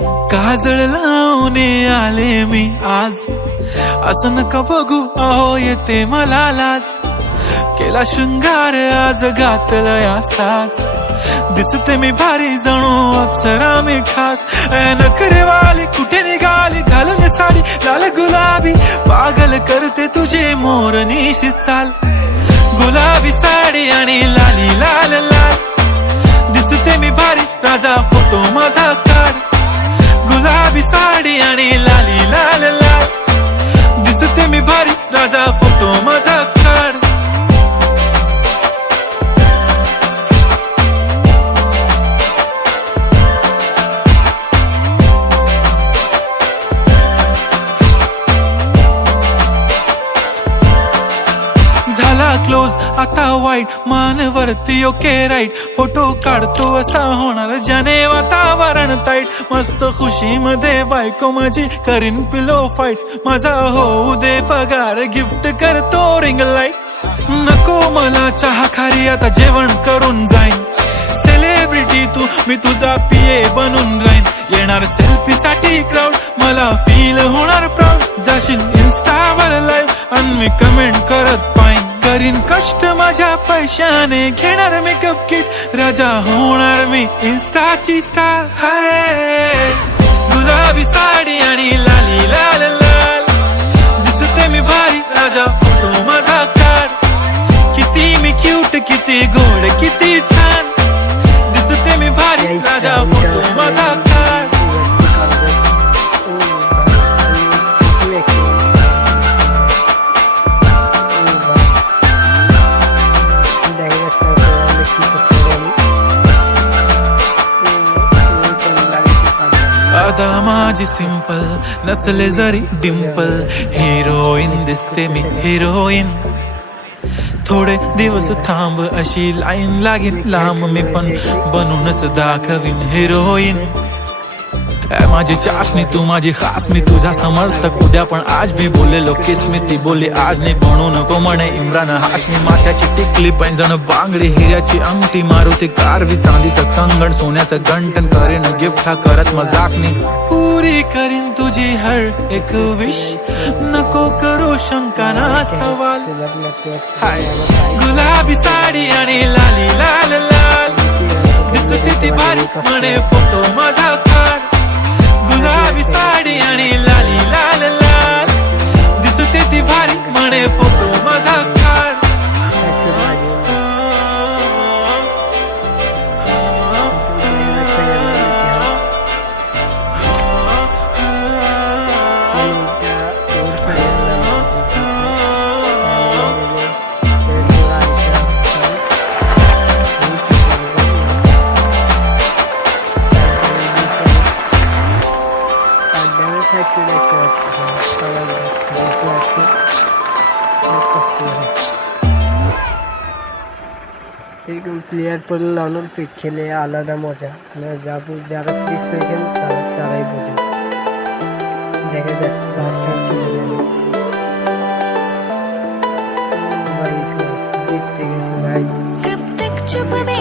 काजळ लावून आले मी आज, असं नका बघू अहो येते मला लाज. केला शृंगार आज घातला साज, दिसते मी भारी जणू अप्सरा मी खास. नखरेवाली कुठे निघाली घालून साडी लाल गुलाबी, पागल करते तुझे मोरनीशी चाल. गुलाबी साडी आणि लाली लाल लाल, दिसते मी भारी राजा फोटो माझा काढ. गुलाबी साडी आणि लाली लाल लाल, दिसते मी भारी राजा फोटो माझा काढ. झाला क्लोज आता वाईट, मानवरती ओके राईट. फोटो काढतो असा होणार ज्याने वातावरण ताईट. मस्त खुशी मध्ये बायको माझी करीन पिलो फाईट. माझा होऊ दे पगार गिफ्ट करतो रिंग लाईट. नको मला चहा खारी आता जेवण करून जाईन. सेलिब्रिटी तू मी तुझा पिये बनून राहीन. येणार सेल्फी साठी क्राऊड मला फील होणार प्राऊड. जाशील इन्स्टावर लाईव्ह आणि मी कमेंट करत पाईन. करीन कष्ट माझ्या पैशाने घेणार मेकअप किट. राजा होणार मी इन्स्टाची स्टार. हाय गुलाबी साडी आणि लाली लाल लाल, दिसते मी भारी राजा फोटो माझा काढ. किती मी क्यूट किती गोड किती छान, दिसते मी भारी राजा फोटो माझा काढ. अदा माझी सिंपल नसले जरी डिंपल, हिरोईन दिसते मी हिरोईन. थोडे दिवस थांब अशी लाईन लागेल लांब, मी पण बनूनच दाखवीन हिरोईन. माझी चाशनी तू माझी खास, मी तुझा समर्थक उद्या पण आज मी बोललेलो किस मी. ती बोलली आज नाही बनू नको म्हणे इम्रान हाशमी. माथ्याची टिकली पैंजण बांगडी हिऱ्याची अंगठी, मारुती कारवी चांदीचं कंगण सोन्याचं गंटन. करेन गिफ्ट हा करत मजाकनी, पुरी करीन तुझी हर एक विश. नको करू शंका ना सवाल. हाय गुलाबी साडी आणि लाली लाल लाल, दिसते ती भारी म्हणे फोटो माझा काढ. गुलाबी साडी आणि लाली लाल लाल, दिसते ती भारी म्हणे फोटो माझा काढ. এরকম প্লেয়ার পড়লে লাউনোর পিক খেলে আলাদা মজা, যারা ফিস রেখেন তারাই বোঝে। দেখা যাক লাস্ট ভাই জিততে গেছে ভাই।